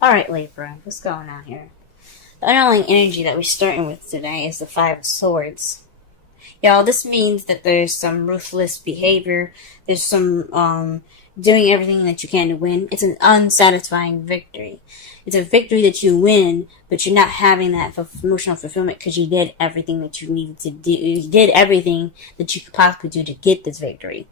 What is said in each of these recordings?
Alright, Libra, what's going on here? The underlying energy that we're starting with today is the Five of Swords. Y'all, this means that there's some ruthless behavior. There's some doing everything that you can to win. It's an unsatisfying victory. It's a victory that you win, but you're not having that emotional fulfillment because you did everything that you needed to do. You did everything that you could possibly do to get this victory.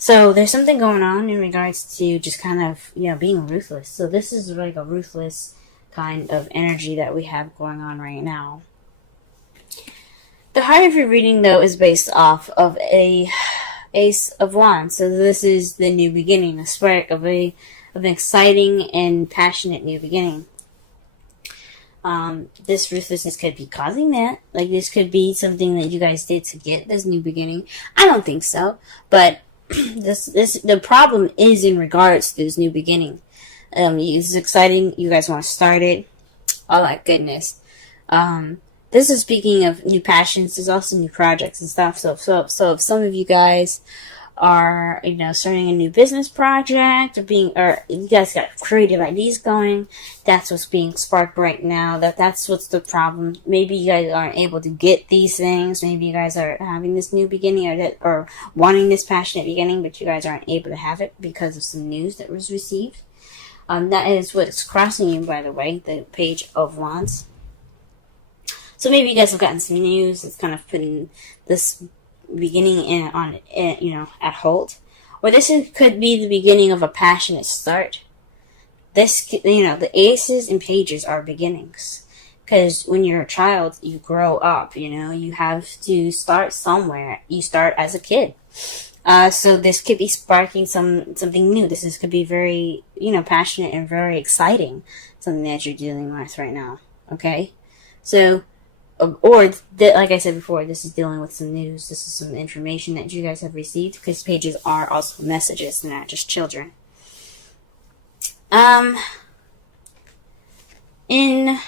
So there's something going on in regards to just kind of, being ruthless. So this is like a ruthless kind of energy that we have going on right now. The heart of your reading, though, is based off of a Ace of Wands. So this is the new beginning, a spark of an exciting and passionate new beginning. This ruthlessness could be causing that. Like, this could be something that you guys did to get this new beginning. I don't think so, but the problem is in regards to this new beginning. It's exciting. You guys want to start it. Oh my goodness. This is speaking of new passions. There's also new projects and stuff. So if some of you guys are, starting a new business project or you guys got creative ideas going, that's what's being sparked right now. That's what's the problem. Maybe you guys aren't able to get these things. Maybe you guys are having this new beginning or wanting this passionate beginning, but you guys aren't able to have it because of some news that was received. That is what's crossing you, by the way, the Page of Wands. So maybe you guys have gotten some news that's kind of putting this beginning at hold. Or this could be the beginning of a passionate start. The aces and pages are beginnings. Because when you're a child, you grow up, you have to start somewhere. You start as a kid. So this could be sparking something new. This could be very, passionate and very exciting. Something that you're dealing with right now. Okay? So, like I said before, this is dealing with some news. This is some information that you guys have received, because pages are also messages, they're not just children. In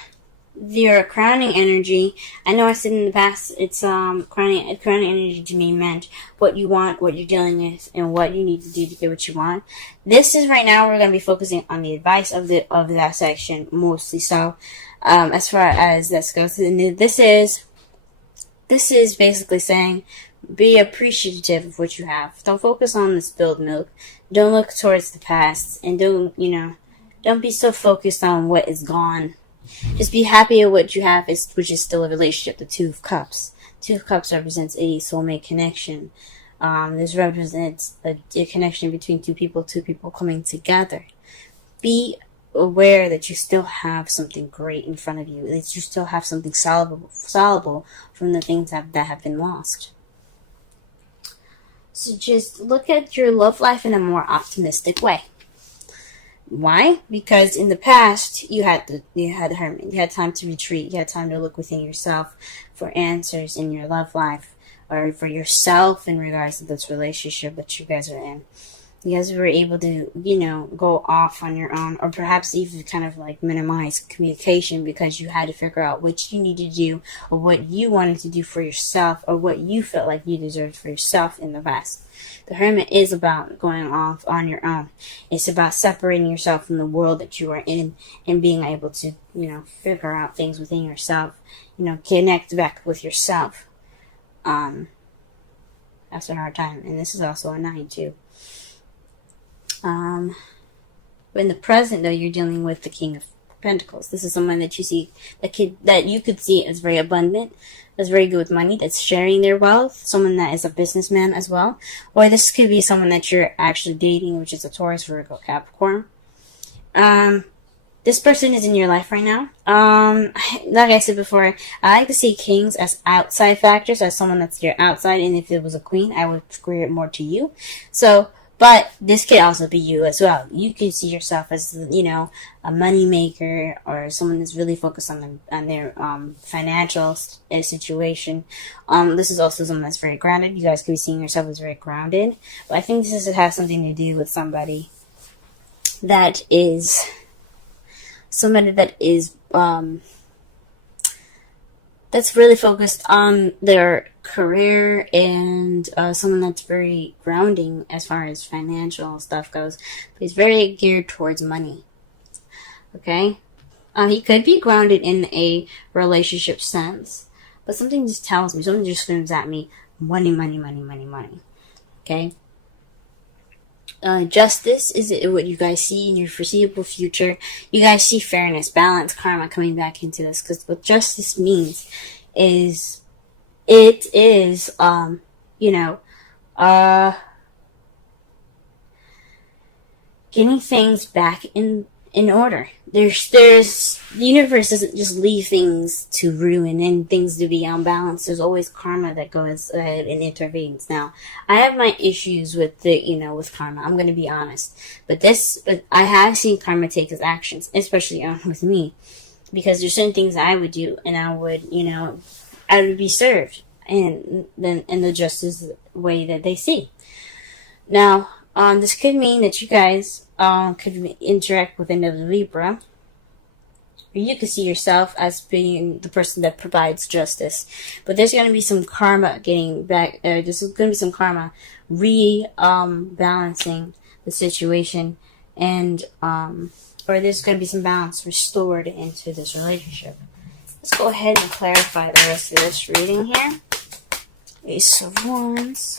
your crowning energy, I know I said in the past, it's crowning energy to me meant what you want, what you're dealing with, and what you need to do to get what you want. This is right now we're going to be focusing on the advice of that section mostly. So, as far as this goes, this is basically saying be appreciative of what you have. Don't focus on the spilled milk. Don't look towards the past, and don't be so focused on what is gone. Just be happy at what you have, which is still a relationship. The Two of Cups. Two of Cups represents a soulmate connection. This represents a connection between two people coming together. Be aware that you still have something great in front of you. That you still have something soluble from the things that have been lost. So just look at your love life in a more optimistic way. Why? Because in the past, you had the hermit. You had time to retreat. You had time to look within yourself for answers in your love life, or for yourself in regards to this relationship that you guys are in. You guys were able to, go off on your own, or perhaps even kind of like minimize communication because you had to figure out what you needed to do, or what you wanted to do for yourself, or what you felt like you deserved for yourself in the past. The hermit is about going off on your own. It's about separating yourself from the world that you are in and being able to, figure out things within yourself, connect back with yourself. After a hard time. And this is also a 9 too. But in the present, though, you're dealing with the King of Pentacles. This is someone that you see, that you could see as very abundant, that's very good with money, that's sharing their wealth, someone that is a businessman as well. Or this could be someone that you're actually dating, which is a Taurus, Virgo, Capricorn. This person is in your life right now. Like I said before, I like to see kings as outside factors, as someone that's your outside, and if it was a queen, I would square it more to you. But this could also be you as well. You could see yourself as, a money maker, or someone that's really focused on their financial situation. This is also someone that's very grounded. You guys could be seeing yourself as very grounded. But I think this has something to do with somebody that is that's really focused on their career, and someone that's very grounding as far as financial stuff goes. But he's very geared towards money. Okay? He could be grounded in a relationship sense. But something just tells me, something just screams at me, money, money, money, money, money. Okay? Justice is what you guys see in your foreseeable future. You guys see fairness, balance, karma coming back into this. Because what justice means is, it is, getting things back in order. The universe doesn't just leave things to ruin and things to be unbalanced. There's always karma that goes ahead and intervenes. Now, I have my issues with with karma. I'm going to be honest. But I have seen karma take its actions, especially with me. Because there's certain things I would do and I would be served in the justice way that they see. Now, this could mean that you guys could interact with another Libra. Or you could see yourself as being the person that provides justice. But there's going to be some karma getting back. There's going to be some karma balancing the situation. And, or there's going to be some balance restored into this relationship. Let's go ahead and clarify the rest of this reading here. Ace of Wands.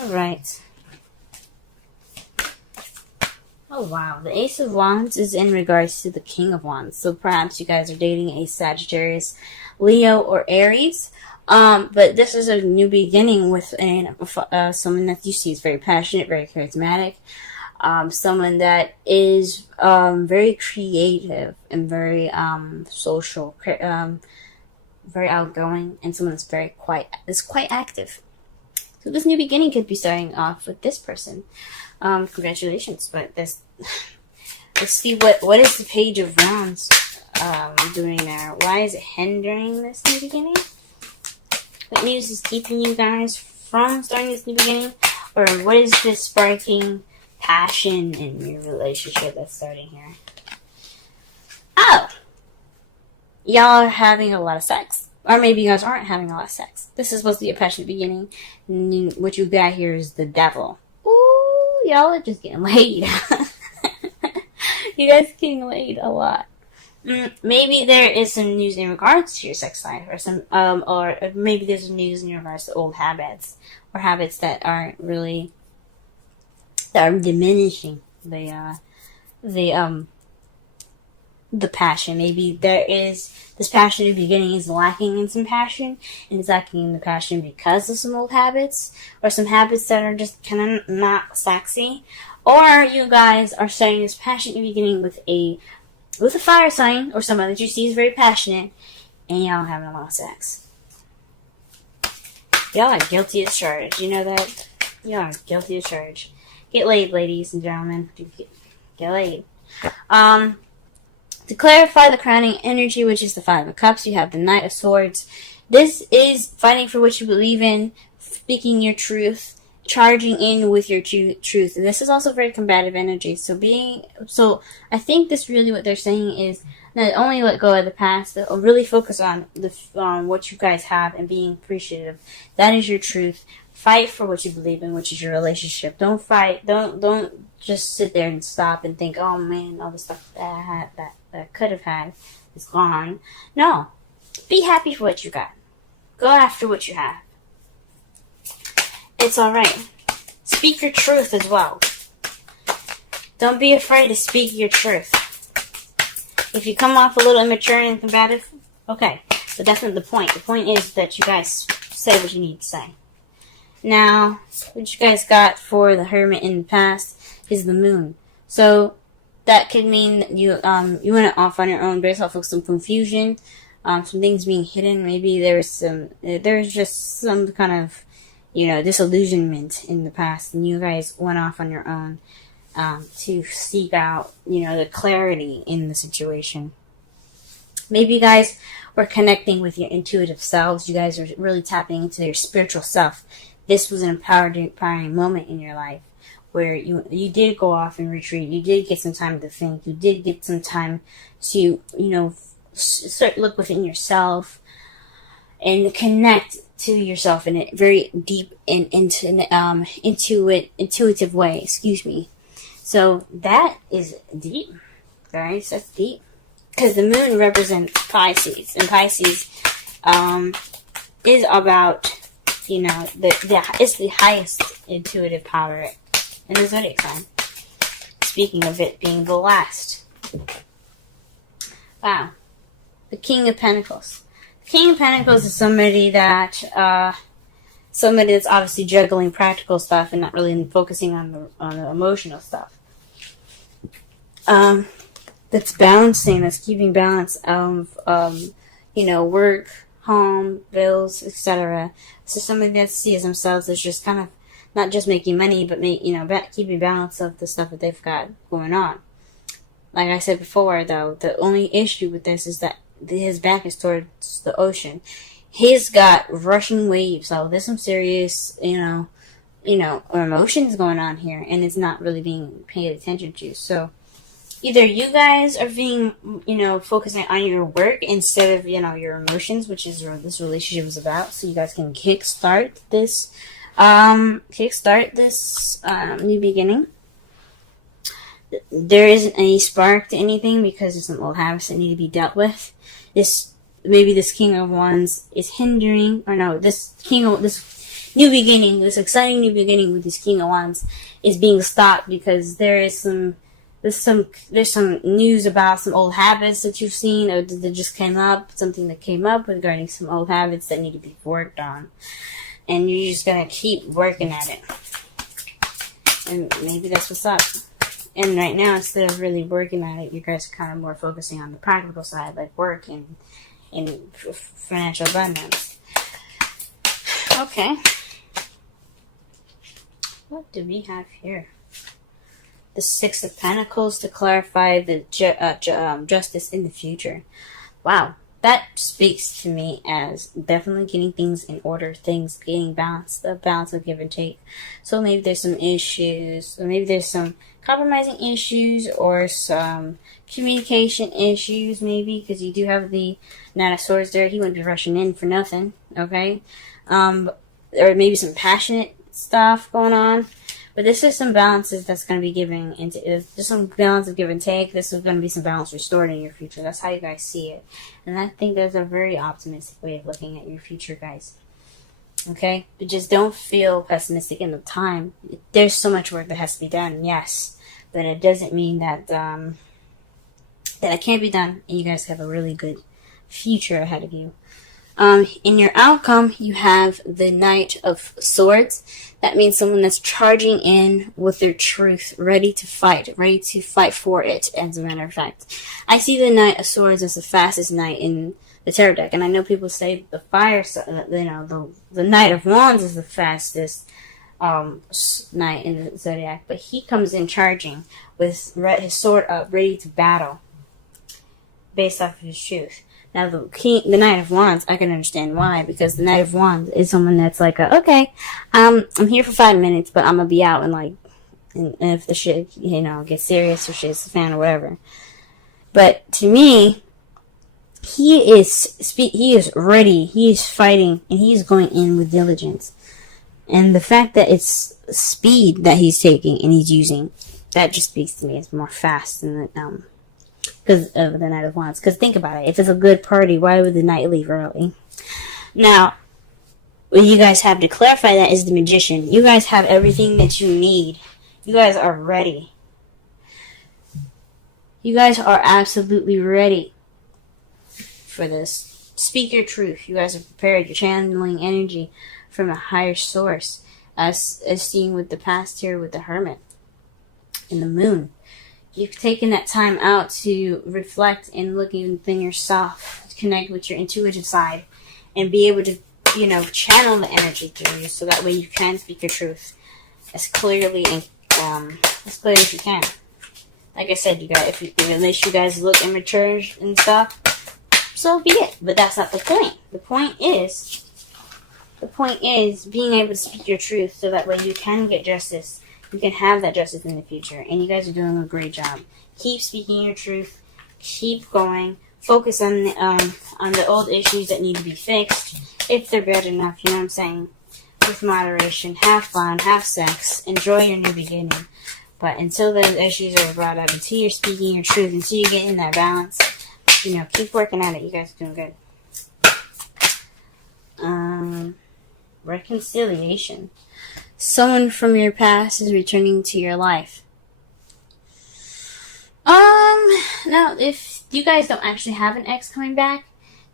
Alright. Oh wow, the Ace of Wands is in regards to the King of Wands. So perhaps you guys are dating a Sagittarius, Leo, or Aries. But this is a new beginning with someone that you see is very passionate, very charismatic. Someone that is very creative and very social, very outgoing, and someone that's quite active. So this new beginning could be starting off with this person. Congratulations. But let's see what is the Page of Wands doing there. Why is it hindering this new beginning? What news is keeping you guys from starting this new beginning? Or what is this sparking passion in your relationship that's starting here? Oh! Y'all are having a lot of sex. Or maybe you guys aren't having a lot of sex. This is supposed to be a passionate beginning. And what you got here is the devil. Ooh, y'all are just getting laid. You guys are getting laid a lot. Maybe there is some news in regards to your sex life, or maybe there's some news in regards to old habits, or habits that are diminishing the passion. Maybe there is this passionate beginning is lacking in some passion, and it's lacking in the passion because of some old habits, or some habits that are just kind of not sexy. Or you guys are starting this passionate beginning with a fire sign, or someone that you see is very passionate, and y'all having a lot of sex. Y'all are guilty as charged. You know that? Y'all are guilty as charged. Get laid, ladies and gentlemen. Get laid. To clarify the crowning energy, which is the Five of Cups, you have the Knight of Swords. This is fighting for what you believe in, speaking your truth, charging in with your truth. And this is also very combative energy. So I think this really what they're saying is not only let go of the past, but really focus on what you guys have and being appreciative. That is your truth. Fight for what you believe in, which is your relationship. Don't fight. Don't just sit there and stop and think, oh man, all the stuff that I had that I could have had is gone. No. Be happy for what you got. Go after what you have. It's alright. Speak your truth as well. Don't be afraid to speak your truth. If you come off a little immature and combative, okay. But that's not the point. The point is that you guys say what you need to say. Now, what you guys got for the Hermit in the past is the Moon. So, that could mean that you went off on your own based off of some confusion, some things being hidden. Maybe there's just some kind of, disillusionment in the past, and you guys went off on your own to seek out, the clarity in the situation. Maybe you guys were connecting with your intuitive selves. You guys are really tapping into your spiritual self. This was an empowering moment in your life where you did go off and retreat. You did get some time to think. You did get some time to, start look within yourself and connect to yourself in a very deep and intuitive way. Excuse me. So that is deep, guys. That's deep. Because the moon represents Pisces, and Pisces is about, it's the highest intuitive power in the zodiac sign. Speaking of it being the last. Wow. The King of Pentacles. The King of Pentacles is somebody that's obviously juggling practical stuff and not really focusing on the emotional stuff. That's balancing, that's keeping balance of, work, home, bills, etc. So somebody that sees themselves as just kind of not just making money, but keeping balance of the stuff that they've got going on. Like I said before, though, the only issue with this is that his back is towards the ocean. He's got rushing waves, so there's some serious, emotions going on here, and it's not really being paid attention to. So either you guys are being, focusing on your work instead of, your emotions, which is what this relationship is about. So you guys can kickstart this new beginning. There isn't any spark to anything because there's some old habits that need to be dealt with. This King of Wands is hindering, this new beginning, this exciting new beginning with this King of Wands is being stopped because there's some news about some old habits that you've seen or that just came up, something that came up regarding some old habits that need to be worked on. And you're just going to keep working at it. And maybe that's what's up. And right now, instead of really working at it, you guys are kind of more focusing on the practical side, like work and financial abundance. Okay. What do we have here? The Six of Pentacles to clarify the justice in the future. Wow. That speaks to me as definitely getting things in order, things getting balanced, the balance of give and take. So maybe there's some issues, or maybe there's some compromising issues, or some communication issues, maybe, because you do have the Knight of Swords there. He wouldn't be rushing in for nothing, okay? Or maybe some passionate stuff going on. But this is some balances that's going to be given into, there's some balance of give and take. This is going to be some balance restored in your future. That's how you guys see it. And I think that's a very optimistic way of looking at your future, guys. Okay? But just don't feel pessimistic in the time. There's so much work that has to be done, yes. But it doesn't mean that, that it can't be done and you guys have a really good future ahead of you. In your outcome, you have the Knight of Swords. That means someone that's charging in with their truth, ready to fight for it, as a matter of fact. I see the Knight of Swords as the fastest knight in the tarot deck, and I know people say the the Knight of Wands is the fastest knight in the zodiac, but he comes in charging with his sword up, ready to battle, based off of his truth. Now, the Knight of Wands, I can understand why, because the Knight of Wands is someone that's like, okay, I'm here for 5 minutes, but I'm gonna be out and if the shit, gets serious or shit's the fan or whatever. But to me, he is ready, he is fighting, and he is going in with diligence. And the fact that it's speed that he's taking and he's using, that just speaks to me as more fast than because of the Knight of Wands. Because think about it. If it's a good party, why would the Knight leave early? Now, what you guys have to clarify that is the Magician. You guys have everything that you need. You guys are ready. You guys are absolutely ready for this. Speak your truth. You guys are prepared. You're channeling energy from a higher source. As seen with the past here with the Hermit and the Moon. You've taken that time out to reflect and look within yourself, to connect with your intuitive side, and be able to, channel the energy through you, so that way you can speak your truth as clearly and as clear as you can. Like I said, you guys, unless you guys look immature and stuff, so be it. But that's not the point. The point is being able to speak your truth, so that way you can get justice. You can have that justice in the future. And you guys are doing a great job. Keep speaking your truth. Keep going. Focus on the old issues that need to be fixed, if they're bad enough, you know what I'm saying? With moderation, have fun, have sex, enjoy your new beginning. But until those issues are brought up, until you're speaking your truth, until you get in that balance, you know, keep working at it. You guys are doing good. Reconciliation. Someone from your past is returning to your life. Now, if you guys don't actually have an ex coming back,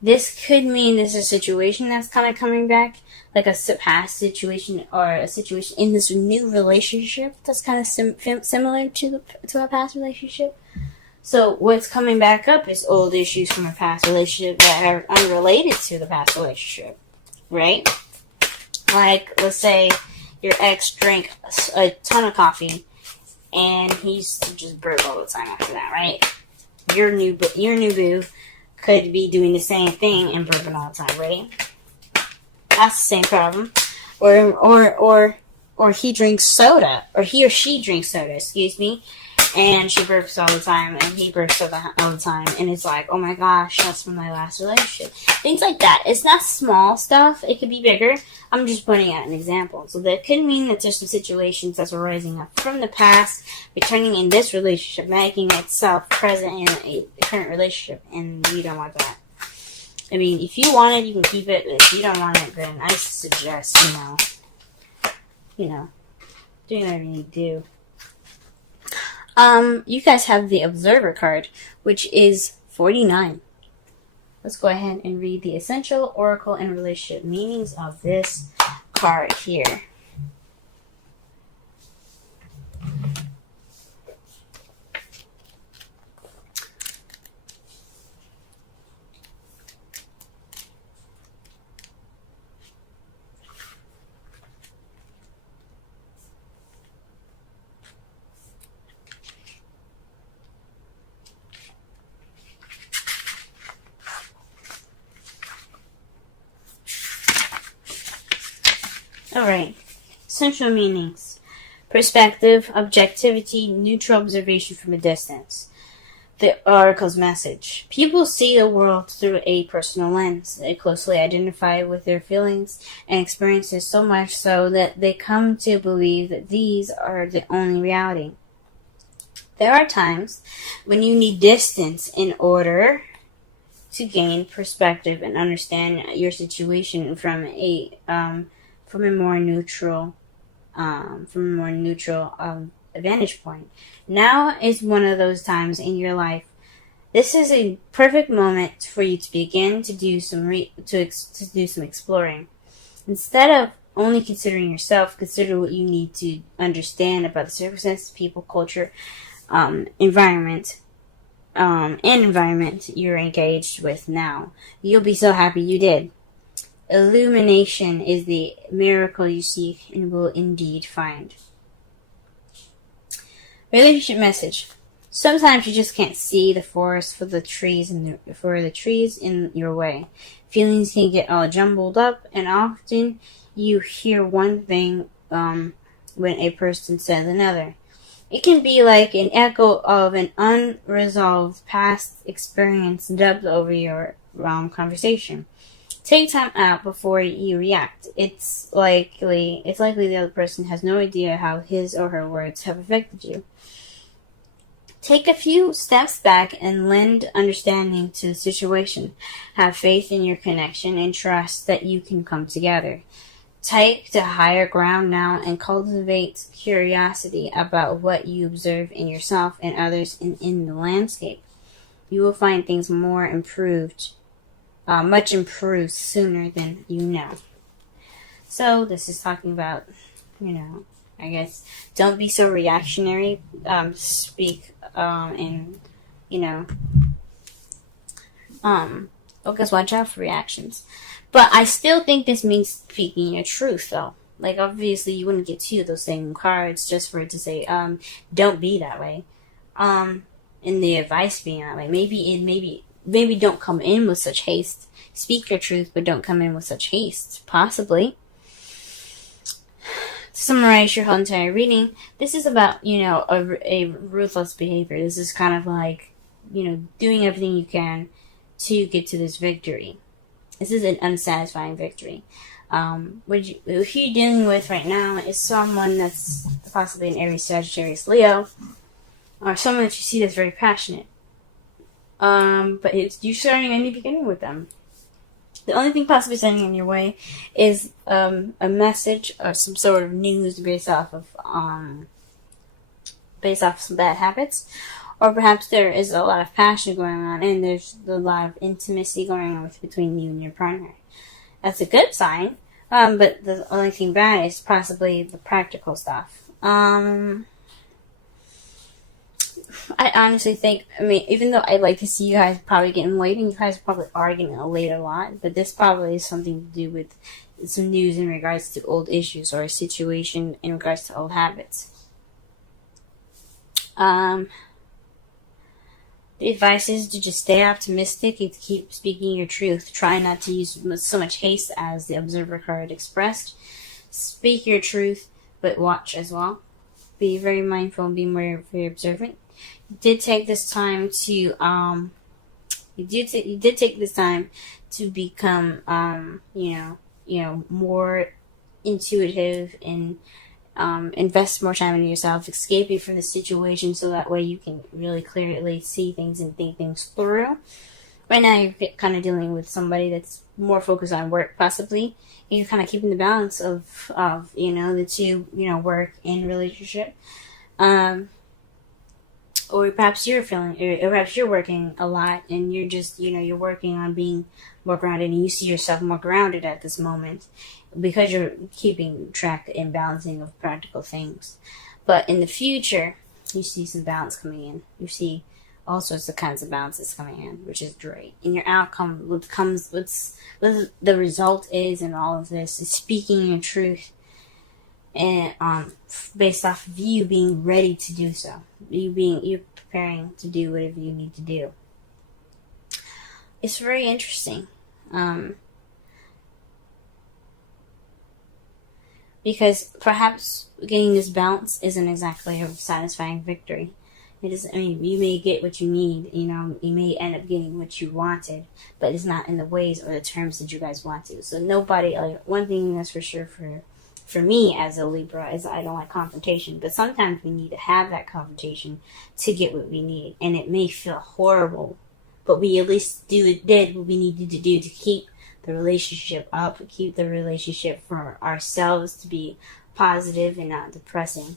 this could mean there's a situation that's kind of coming back, like a past situation or a situation in this new relationship that's kind of similar to a past relationship. So what's coming back up is old issues from a past relationship that are unrelated to the past relationship, right? Like, let's say your ex drank a ton of coffee, and he used to just burp all the time after that, right? Your new boo could be doing the same thing and burping all the time, right? That's the same problem. Or he drinks soda, or he or she drinks soda, excuse me, and she burps all the time, and he burps all the time, and it's like, oh my gosh, that's from my last relationship. Things like that. It's not small stuff. It could be bigger. I'm just pointing out an example. So that could mean that there's some situations that's arising up from the past, returning in this relationship, making itself present in a current relationship, and you don't want that. I mean, if you want it, you can keep it. But if you don't want it, then I suggest, doing whatever you need to do. You guys have the Observer card, which is 49. Let's go ahead and read the essential oracle and relationship meanings of this card here. Alright, central meanings. Perspective, objectivity, neutral observation from a distance. The oracle's message. People see the world through a personal lens. They closely identify with their feelings and experiences, so much so that they come to believe that these are the only reality. There are times when you need distance in order to gain perspective and understand your situation from a more neutral vantage point. Now is one of those times in your life. This is a perfect moment for you to begin to do some exploring. Instead of only considering yourself, consider what you need to understand about the circumstances, people, culture, environment you're engaged with now. You'll be so happy you did. Illumination is the miracle you seek and will indeed find. Relationship message. Sometimes you just can't see the forest for the trees in your way. Feelings can get all jumbled up, and often you hear one thing when a person says another. It can be like an echo of an unresolved past experience dubbed over your conversation. Take time out before you react. It's likely the other person has no idea how his or her words have affected you. Take a few steps back and lend understanding to the situation. Have faith in your connection and trust that you can come together. Take to higher ground now and cultivate curiosity about what you observe in yourself and others in the landscape. You will find things more improved, much improved sooner than you know. So this is talking about, I guess, don't be so reactionary. Speak focus, watch out for reactions. But I still think this means speaking your truth, though. Like, obviously, you wouldn't get two of those same cards just for it to say, don't be that way. And the advice being that way. Maybe don't come in with such haste. Speak your truth, but don't come in with such haste. Possibly. To summarize your whole entire reading, this is about, a ruthless behavior. This is kind of like, doing everything you can to get to this victory. This is an unsatisfying victory. What you're dealing with right now is someone that's possibly an Aries, Sagittarius, Leo, or someone that you see that's very passionate. But you're starting a new beginning with them. The only thing possibly standing in your way is a message or some sort of news based off of some bad habits, or perhaps there is a lot of passion going on and there's a lot of intimacy going on between you and your partner. That's a good sign, but the only thing bad is possibly the practical stuff. I honestly think, even though I like to see you guys probably getting laid, and you guys probably are getting laid a lot, but this probably is something to do with some news in regards to old issues or a situation in regards to old habits. The advice is to just stay optimistic and to keep speaking your truth. Try not to use so much haste as the Observer card expressed. Speak your truth, but watch as well. Be very mindful and be very observant. You did take this time to become more intuitive and invest more time in yourself, escaping from the situation, so that way you can really clearly see things and think things through. Right now, you're kind of dealing with somebody that's more focused on work, possibly, and you're kind of keeping the balance of the two, work and relationship. Or perhaps you're working a lot and you're just, you're working on being more grounded, and you see yourself more grounded at this moment because you're keeping track and balancing of practical things. But in the future, you see some balance coming in. You see all sorts of kinds of balances coming in, which is great. And your outcome, what the result is in all of this, is speaking your truth, and based off of you being ready to do so. You're preparing to do whatever you need to do. It's very interesting. Because perhaps getting this balance isn't exactly a satisfying victory. It is. You may get what you need. You may end up getting what you wanted, but it's not in the ways or the terms that you guys want to. So nobody. One thing that's for sure for me as a Libra is I don't like confrontation. But sometimes we need to have that confrontation to get what we need, and it may feel horrible, but we at least did what we needed to do to keep the relationship up, keep the relationship for ourselves to be positive and not depressing.